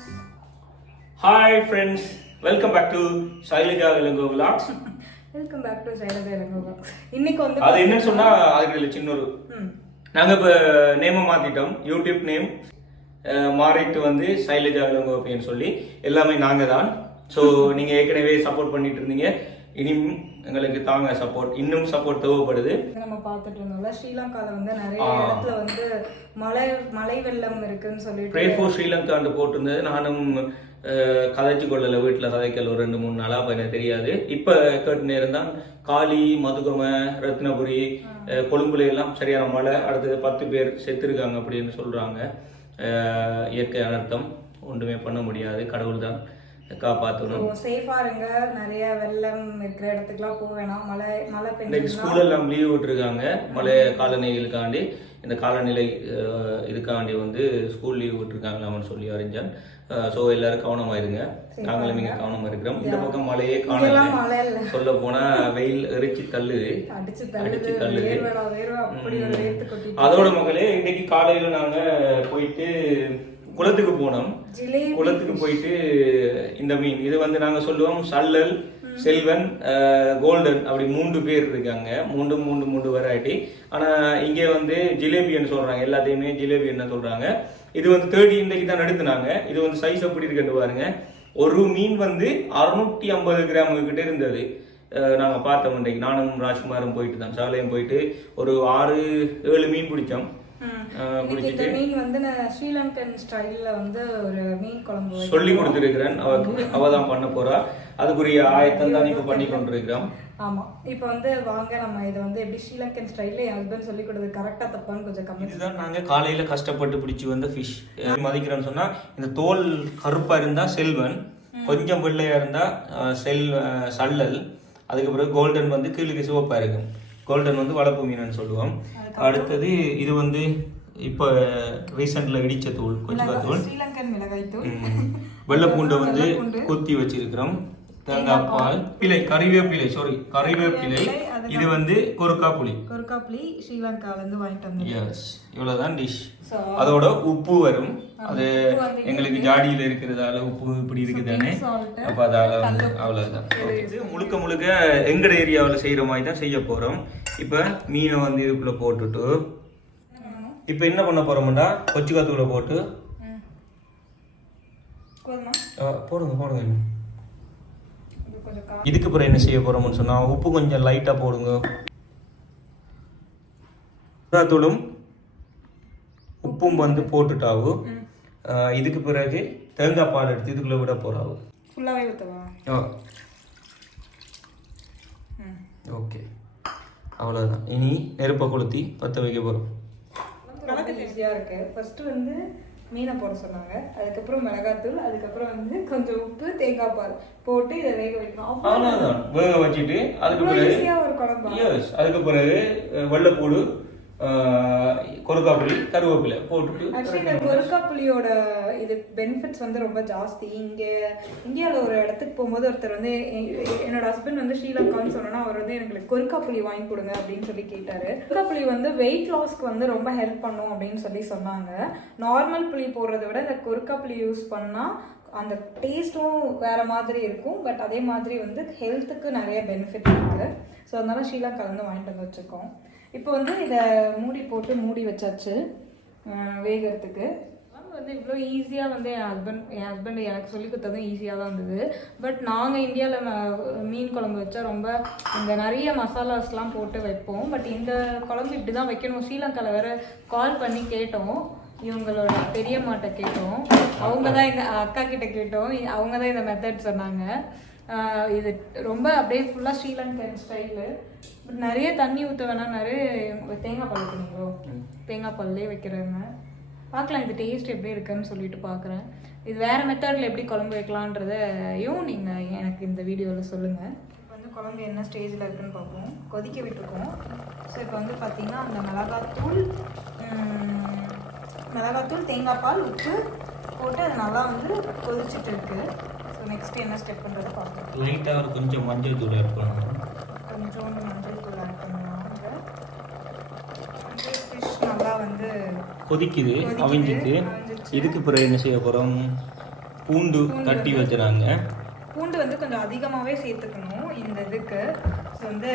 vlogs. Hi friends, welcome back to Shailaja Velango Vlogs. Welcome back to Shailaja Velango Vlogs. இன்னைக்கு வந்து அது என்ன சொன்னா அதுக்கு சின்ன ஒரு நாங்க இப்ப நேம மாத்திட்டோம். யூடியூப் நேம் மாறிட்டு வந்து Shailaja Velango அப்படின்னு சொல்லி எல்லாமே நாங்க தான். ஸோ நீங்க ஏற்கனவே சப்போர்ட் பண்ணிட்டு இருந்தீங்க. இனியும் எங்களுக்கு தாங்க சப்போர்ட், இன்னும் சப்போர்ட் தேவைப்படுது. நம்ம பார்த்துட்டு இருந்தோம்ல, ஸ்ரீலங்கால வந்து நிறைய இடத்துல வந்து மழை வெள்ளம் இருக்குன்னு சொல்லிட்டு ப்ரே ஃபார் ஸ்ரீலங்கான்னு போட்டிருந்தது. நானும் கதைச்சு கொள்ளல, வீட்டில் கதைக்கல ஒரு 2-3 நாளாக எனக்கு தெரியாது. இப்போ கேட்டு நேரம் தான் காலி, மதுகம, ரத்னபுரி, கொழும்புல எல்லாம் சரியான மழை. அடுத்தது 10 பேர் செத்துருக்காங்க அப்படின்னு சொல்றாங்க. இயற்கை அனர்த்தம், ஒன்றுமே பண்ண முடியாது, கடவுள் தான் காப்பாற்றணும். சேஃபா இருங்க, நிறைய வெள்ளம் இருக்கிற இடத்துக்குலாம் போக வேணாம். மழை இன்னைக்கு ஸ்கூல் எல்லாம் லீவ் விட்டுருக்காங்க மழை காலநிலைகளுக்காண்டி. இந்த காலநிலை இதுக்காண்டி வந்து ஸ்கூல் லீவ் விட்டுருக்காங்களாம்னு சொல்லி அறிஞ்சேன். ஸோ எல்லாரும் கவனமா இருங்க, நாங்களும் இங்கே கவனமா இருக்கிறோம். இந்த பக்கம் மழையே காணல, சொல்ல போனா வெயில் எரிச்சு தள்ளுது, அடிச்சு தள்ளுது. அதோட மகளே இன்னைக்கு காலையில நாங்க போயிட்டு குளத்துக்கு போனோம். குளத்துக்கு போயிட்டு இந்த மீன் இது வந்து நாங்க சொல்லுவோம் சல்லல், செல்வன், கோல்டன், அப்படி 3 பேர் இருக்காங்க. மூன்று வெரைட்டி. ஆனா இங்கே வந்து ஜிலேபின்னு சொல்றாங்க, எல்லாத்தையுமே ஜிலேபின்னு சொல்றாங்க. இது வந்து 30 இன்றைக்கு தான் எடுத்துனாங்க. இது வந்து சைஸ் எப்படி இருக்குன்னு பாருங்க. ஒரு மீன் வந்து 650 கிராம் கிட்ட இருந்தது. நாங்க பார்த்தோம் இன்றைக்கு. நானும் ராஜ்குமாரும் போயிட்டு தான், சாலையும் போயிட்டு ஒரு 6-7 மீன் பிடிச்சோம். இந்த மீன் வந்து நான் ஸ்ரீலங்கன் ஸ்டைல்ல வந்து ஒரு மீன் குழம்பு சொல்லி கொடுத்துருக்கிறேன். அவ தான் பண்ண போறா. அதுக்குரிய ஆயத்தம் தான் இப்ப பண்ணி கொண்டிருக்கிறோம். ஆமா, இப்ப வந்து வாங்க நம்ம இதை வந்து எப்படி ஸ்ரீலங்கன் ஸ்டைல்ல என் ஹஸ்பண்ட் சொல்லி கொடுத்தது கரெக்டா தப்பான்னு கொஞ்சம் கம்மி. இதுதான் நாங்க காலையில கஷ்டப்பட்டு பிடிச்சி வந்த ஃபிஷ். மதிக்கிறோன்னு சொன்னா இந்த தோல் கருப்பா இருந்தா செல்வன், கொஞ்சம் வெள்ளையா இருந்தா சல்லல், அதுக்கு பிறகு கோல்டன் வந்து கீழுக்கு சிவப்பா இருக்கும். கோல்டன் வந்து வளர்ப்பு மீன் சொல்லுவோம். அடுத்தது இது வந்து இப்போ ரீசெண்ட்ல இடிச்ச தூள், கொஞ்சம் தூள், ஸ்ரீலங்கன் மிளகாய் தூள், வெள்ளை பூண்டை வந்து கொத்தி வச்சிருக்கிறோம், தேங்காய் பால், கறிவேப்பிலை. இது வந்து கொருக்கா புளி ஸ்ரீலங்கால இருந்து வாங்கிட்டு வந்தோம். எஸ், இவ்வளவுதான் டிஷ். அதோட உப்பு வரும். அது எங்களுக்கு ஜாடியில இருக்கிறதால உப்பு இப்படி இருக்குதானே, அப்ப அதால அவ்வளவுதான். இது முழுக்க எங்கட ஏரியாவில் செய்யற மாதிரி தான் செய்ய போறோம். இப்ப மீனை வந்து இதுக்குள்ள போட்டுட்டு இப்ப என்ன பண்ண போறோம்டா, கொச்சிக்காத்தூளை போட்டு போடுங்க. இதுக்கு அப்புறம் என்ன செய்ய போறோம்னு சொன்னா, உப்பு கொஞ்சம் லைட்டா போடுங்க. தூளும் உப்பும் வந்து போட்டுட்டாவும். இதுக்கு பிறகு தேங்காய் பால் எடுத்து இதுக்குள்ள விட போறாவும். ஃபுல்லாவே ஊத்தவா? ஓகே, அவ்வளவுதான். இனி நெருப்பை கொளுத்தி பற்ற வைக்க போறோம். கலக்க ஈஸியா இருக்கு. ஃபர்ஸ்ட் வந்து மீனை போட சொன்னாங்க, அதுக்கப்புறம் மிளகாத்தூள், அதுக்கப்புறம் வந்து கொஞ்சம் உப்பு, தேங்காய் பால் போட்டு இதை வேக வைக்கணும். அவ்வளவுதான். வேக வச்சுட்டு அதுக்கு பிறகு ஒரு குழம்பு. எஸ், அதுக்கு பிறகு வெள்ளைப்பூடு, கொருக்காப்புளி, கருவேப்பிலை போட்டுட்டு. ஆக்சுவலி இந்த கொருக்காப்புளியோட இது பெனிஃபிட்ஸ் வந்து ரொம்ப ஜாஸ்தி. இந்தியாவில் ஒரு இடத்துக்கு போகும்போது ஒருத்தர் வந்து என்னோட ஹஸ்பண்ட் வந்து ஸ்ரீலங்கான்னு சொன்னோன்னா அவர் வந்து எனக்கு கொருக்காப்புளி வாங்கி கொடுங்க அப்படின்னு சொல்லி கேட்டாரு. கொருக்காப்புளி வந்து வெயிட் லாஸ்க்கு வந்து ரொம்ப ஹெல்ப் பண்ணும் அப்படின்னு சொல்லி சொன்னாங்க. நார்மல் புளி போடுறத விட இந்த கொருக்காப்புளி யூஸ் பண்ணால் அந்த டேஸ்ட்டும் வேற மாதிரி இருக்கும். பட் அதே மாதிரி வந்து ஹெல்த்துக்கு நிறைய பெனிஃபிட் இருக்கு. ஸோ அதனால ஸ்ரீலங்கால வந்து வாங்கிட்டு வந்து வச்சுருக்கோம். இப்போ வந்து இதை மூடி வச்சாச்சு வேகிறதுக்கு. வந்து இவ்வளோ ஈஸியாக வந்து என் ஹஸ்பண்ட் எனக்கு சொல்லி கொடுத்ததும் ஈஸியாக தான் இருந்தது. பட் நாங்கள் இந்தியாவில் மீன் குழம்பு வச்சா ரொம்ப இந்த நிறைய மசாலாஸ்லாம் போட்டு வைப்போம். பட் இந்த குழம்பு இப்படி தான் வைக்கணும். ஸ்ரீலங்காவில் வேற கால் பண்ணி கேட்டோம், இவங்களோட பெரியம்மாட்ட கேட்டோம், அவங்க தான் எங்கள் அக்கா கிட்ட கேட்டோம், அவங்க தான் இந்த மெத்தட் சொன்னாங்க. இது ரொம்ப அப்படியே ஃபுல்லாக ஸ்ரீலங்கன் ஸ்டைலு. பட் நிறைய தண்ணி ஊற்ற வேணாம், நிறைய தேங்காய் பால் வைக்கணுங்களோ, தேங்காய் பால்லே வைக்கிறாங்க. பார்க்கலாம் இது டேஸ்ட் எப்படி இருக்குன்னு சொல்லிட்டு பார்க்குறேன். இது வேறு மெத்தடில் எப்படி குழம்பு வைக்கலான்றதையும் நீங்கள் எனக்கு இந்த வீடியோவில் சொல்லுங்கள். இப்போ வந்து குழம்பு என்ன ஸ்டேஜில் இருக்குன்னு பார்ப்போம். கொதிக்க விட்டுருக்கோம். ஸோ இப்போ வந்து பார்த்திங்கன்னா அந்த மிளகாத்தூள், தேங்காய் பால், உப்பு போட்டு அது நல்லா வந்து கொதிச்சுட்டு இருக்குது. ஸோ நெக்ஸ்ட் என்ன ஸ்டெப் பண்ணுறது பார்க்கலாம். லைட்டாக கொஞ்சம் மஞ்சள் தூள் ஆட் பண்ணணும். கொஞ்சோண்டு மஞ்சள் தூள் ஆட் பண்ணுவாங்க. ஃபிஷ் நல்லா வந்து கொதிக்குது, அவிஞ்சிட்டு. இதுக்கு பிறகு என்ன செய்ய போகிறோம், பூண்டு தட்டி வச்சுறாங்க. பூண்டு வந்து கொஞ்சம் அதிகமாகவே சேர்த்துக்கணும் இந்த இதுக்கு. ஸோ வந்து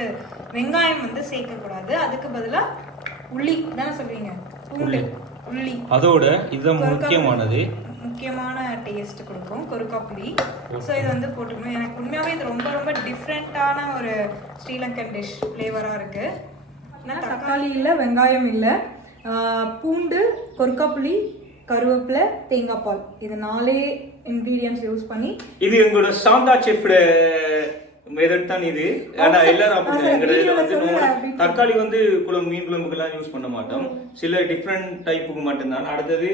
வெங்காயம் வந்து சேர்க்கக்கூடாது, அதுக்கு பதிலாக உள்ளி தானே சொல்றீங்க, பூண்டு உள்ளி. அதோட இதுதான் முக்கியமான டேஸ்ட் கொடுக்கும் கொருக்காப்புளி. ஸோ இது வந்து போட்டுக்கணும். எனக்கு உண்மையாகவே இது ரொம்ப ரொம்ப டிஃப்ரெண்ட்டான ஒரு ஸ்ரீலங்கன் டிஷ் ஃப்ளேவராக இருக்குது. ஏன்னா தக்காளி இல்லை, வெங்காயம் இல்லை, பூண்டு, கொருக்காப்புளி, கருவேப்பிலை, தேங்காய் பால், இது 4 இன்கிரீடியன்ஸ் யூஸ் பண்ணி. இது எங்களோட சாந்தா செஃப் மெத்தட் தான் இது. ஆனா எல்லாரும் அப்படி எங்கள்கிட்ட வந்து தக்காளி வந்து மீன் குழம்புக்கெல்லாம் யூஸ் பண்ண மாட்டோம், சில டிஃப்ரெண்ட் டைப்புக்கு மட்டும்தான். அடுத்தது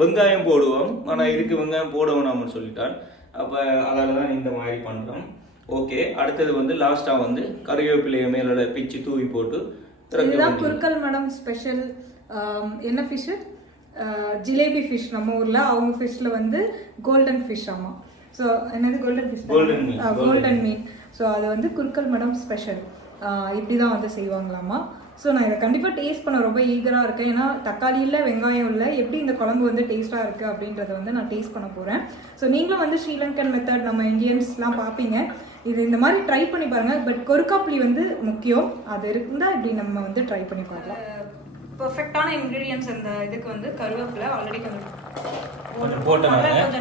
வெங்காயம் போடுவோம், ஆனா இதுக்கு வெங்காயம் போட வேணாம்னு சொல்லிட்டான். அப்ப அதனாலதான் இந்த மாதிரி பண்றோம். ஓகே, அடுத்தது வந்து லாஸ்டா வந்து கறிவேப்பிலையை மேலோட பிச்சு தூவி போட்டு. இதுதான் குருக்கல் மடம் ஸ்பெஷல். என்ன ஃபிஷ்? ஜிலேபி ஃபிஷ் நம்ம ஊர்ல, அவங்க ஃபிஷ்ல வந்து கோல்டன் ஃபிஷ். ஆமா, ஸோ என்னது கோல்டன் ஃபிஷ், கோல்டன் மீன். ஸோ அது வந்து குருக்கல் மடம் ஸ்பெஷல். இப்படி தான் வந்து செய்வாங்களாமா. ஸோ நான் இதை கண்டிப்பாக டேஸ்ட் பண்ண ரொம்ப ஈகராக இருக்கேன். ஏன்னா தக்காளி இல்லை, வெங்காயம் இல்லை, எப்படி இந்த குழம்பு வந்து டேஸ்ட்டாக இருக்குது அப்படின்றத வந்து நான் டேஸ்ட் பண்ண போகிறேன். ஸோ நீங்களும் வந்து ஸ்ரீலங்கன் மெத்தட் நம்ம இந்தியன்ஸ்லாம் பார்ப்பீங்க, இது இந்த மாதிரி ட்ரை பண்ணி பாருங்கள். பட் கொருக்காப்புளி வந்து முக்கியம், அது இருந்தால் இப்படி நம்ம வந்து ட்ரை பண்ணி பார்க்கலாம். பர்ஃபெக்டான இன்க்ரீடியன்ஸ் இந்த இதுக்கு வந்து கருவேப்பிலை ஆல்ரெடி கொஞ்சம்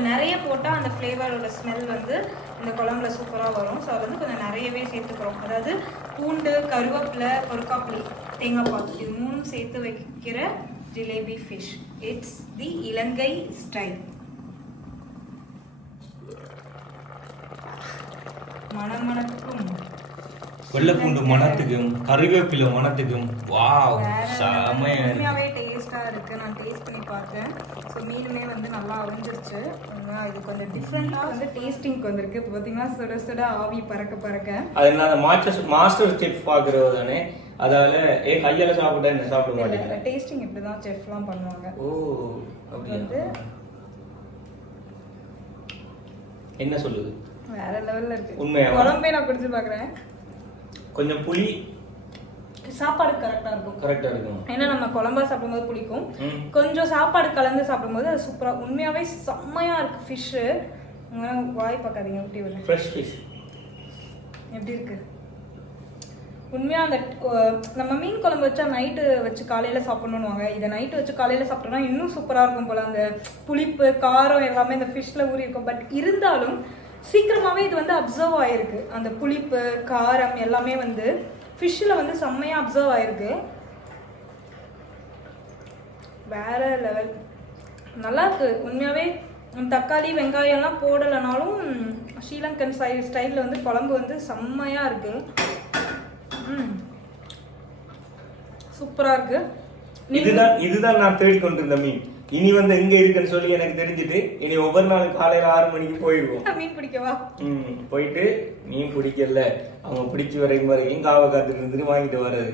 நிறைய போட்டால் அந்த ஃப்ளேவரோட ஸ்மெல் வந்து இந்த குழம்புல சூப்பராக வரும். ஸோ அது வந்து கொஞ்சம் நிறையவே சேர்த்துக்கிறோம். அதாவது பூண்டு, கருவேப்பிலை, கொருக்காப்புளி, தேங்காய் பால், இது 3 சேர்த்து வைக்கிற jalebi fish. It's the Ilangai style. மணமணக்கும் வெள்ளைப்பூண்டு மணத்துக்கும் கறிவேப்பிலை மணத்துக்கும் வாவ் செமையாவே டேஸ்டா இருக்கு. நான் டேஸ்ட் பண்ணி பார்த்தேன். ஸோ மீனுமே வந்து நல்லா அவிஞ்சிருச்சு. இது கொஞ்சம் டிஃப்ரெண்டா வந்து டேஸ்டிங்க்கு வந்திருக்கு. இப்போ பார்த்தீங்கன்னா சுட சுட ஆவி பறக்க பறக்க. அது நான் மாஸ்டர் செஃப் பார்க்குறது தானே, அதால கையால சாப்பிட்டா என்ன சாப்பிட மாட்டேங்க. டேஸ்டிங் இப்படி தான் செஃப்லாம் பண்ணுவாங்க. ஓ ஓகே. வந்து என்ன சொல்லுது, வேற லெவல்ல இருக்கு உண்மையா. குழம்பே நான் குடிச்சு பார்க்குறேன். கொஞ்சம் புளி சாப்பாடு கரெக்டா இருக்கும். ஏன்னா நம்ம குழம்பா சாப்பிடும்போது பிடிக்கும், கொஞ்சம் சாப்பாடு கலந்து சாப்பிடும்போது அது சூப்பரா உண்மையாவே செம்மையா இருக்கு. ஃபிஷ் வாய் பார்க்காதீங்க, ஊட்டி விடுறேன். ஃப்ரெஷ் ஃபிஷ் எப்படி இருக்கு உண்மையா. அந்த நம்ம மீன் குழம்பு வச்சா நைட்டு வச்சு காலையில சாப்பிடணும்னுவாங்க, இதை நைட்டு வச்சு காலையில சாப்பிட்டோம்னா இன்னும் சூப்பரா இருக்கும் போல. அந்த புளிப்பு காரம் எல்லாமே இந்த ஃபிஷ்ல ஊறி இருக்கும். பட் இருந்தாலும் சீக்கிரமாவே இது வந்து அப்சர்வ் ஆயிருக்கு. அந்த புளிப்பு காரம் எல்லாமே வந்து ஃபிஷ்ல வந்து செம்மையா அப்சர்வ் ஆயிருக்கு. வேற லெவல், நல்லா இருக்கு உண்மையாவே. தக்காளி வெங்காயம் எல்லாம் போடலைனாலும் ஸ்ரீலங்கன் ஸ்டைல்ல வந்து குழம்பு வந்து செம்மையா இருக்கு. சூப்பரா இருக்கு. இதுதான் நான் தேடிக்கொண்டிருந்த மீன். இனி வந்து எங்க இருக்குன்னு சொல்லி எனக்கு தெரிஞ்சுட்டு இனி ஒவ்வொரு நாளும் காலையில 6 மணிக்கு போயிடுவோம் மீன் பிடிக்கவா. போயிட்டு மீன் பிடிக்கல, அவங்க பிடிச்சி வரைக்கும் காவை காத்துட்டு இருந்துட்டு வாங்கிட்டு வர்றது.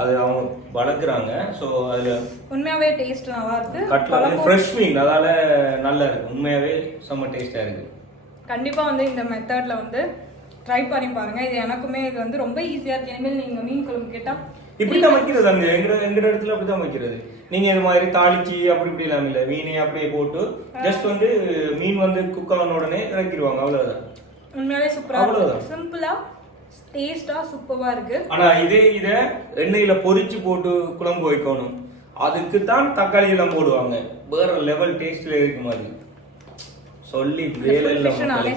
அது அவங்க வளர்க்குறாங்க. ஸோ அதுல உண்மையாவே டேஸ்ட் நல்லா இருக்கு. கட்லா ஃப்ரெஷ் மீன், அதால நல்லா இருக்கு. உண்மையாவே செம்ம டேஸ்டா இருக்கு. கண்டிப்பா வந்து இந்த மெத்தட்ல வந்து ட்ரை பண்ணி பாருங்க. இது எனக்குமே இது வந்து ரொம்ப ஈஸியா இருக்கு. இனிமேல் நீங்க மீன் குழம்பு கேட்டா இப்படிதான் வைக்கிறது. அங்க எங்க இடத்துல அப்படிதான் வைக்கிறது. நீங்க இந்த மாதிரி தாளிச்சு அப்படி இப்படி இல்லாம இல்ல, மீனை அப்படியே போட்டு ஜஸ்ட் வந்து மீன் வந்து குக் ஆன உடனே இறக்கிடுவாங்க, அவ்வளவுதான். உண்மையாவே சூப்பரா இருக்கு, சிம்பிளா டேஸ்டா சூப்பரா இருக்கு. ஆனா இத எண்ணெயில பொரிச்சு போட்டு குழம்பு வைக்கணும், அதுக்கு தான் தக்காளி எல்லாம் போடுவாங்க. வேற லெவல் டேஸ்ட்ல இருக்கு மாதிரி சொல்லி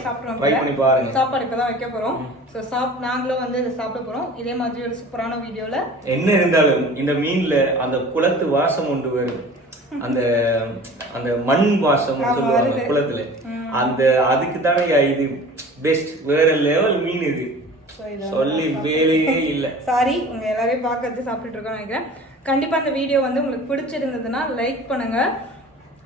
சாப்பாடு இப்பதான் வைக்க போறோம். நாங்களும் வந்து சாப்பிட போறோம். இதே மாதிரி ஒரு சூப்பரான வீடியோல என்ன இருந்தாலும் இந்த மீன்ல அந்த குளத்து வாசம் ஒன்று வரும், அந்த அந்த மண் வாசம் சொல்லுவாங்க குளத்துல, அந்த அதுக்கு தானே இது பெஸ்ட். வேற லெவல் மீன் இது, சொல்லி வேலையே இல்ல. சாரி உங்க எல்லாரையும் பார்க்கறது சாப்பிட்டு இருக்கோம் நினைக்கிறேன். கண்டிப்பா இந்த வீடியோ வந்து உங்களுக்கு பிடிச்சிருந்ததுன்னா லைக் பண்ணுங்க.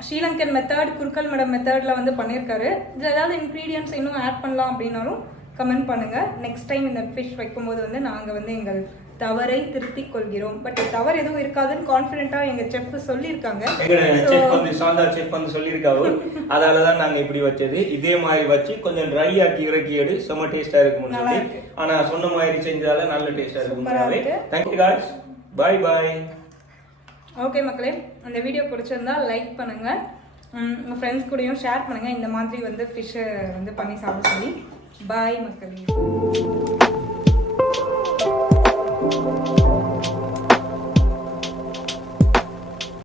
ஸ்ரீலங்கன் மெத்தட், குருக்கல் மடம் மெத்தட்ல வந்து பண்ணியிருக்காரு. இதில் ஏதாவது இன்க்ரீடியன்ஸ் இன்னும் ஆட் பண்ணலாம் அப்படின்னாலும் கமெண்ட் பண்ணுங்க. நெக்ஸ்ட் டைம் இந்த ஃபிஷ் வைக்கும்போது வந்து நாங்கள் வந்து எங்கள் தவறை திருத்திக் கொள்கிறோம். பட் தவறு எதுவும் இருக்காதுன்னு கான்ஃபிடென்ட்டா எங்க செஃப் சொல்லியிருக்காங்க. செஃப் வந்து சொல்லியிருக்காரு. அதனாலதான் நாங்க இப்படி வச்சது. இதே மாதிரி வச்சு கொஞ்சம் ட்ரை ஆக்கி இறக்கி எடு, செம்ம டேஸ்டா இருக்கும் சொல்லி. ஆனா சொன்ன மாதிரி செஞ்சால நல்ல டேஸ்டா இருக்கும். Thank you guys, bye bye. Okay மக்களே, அந்த வீடியோ பிடிச்சிருந்தா லைக் பண்ணுங்க, உங்கள் ஃப்ரெண்ட்ஸ் கூடயும் ஷேர் பண்ணுங்கள் இந்த மாதிரி வந்து ஃபிஷ்ஷை வந்து பண்ணி சாப்பிட சொல்லி. பாய் மக்களே.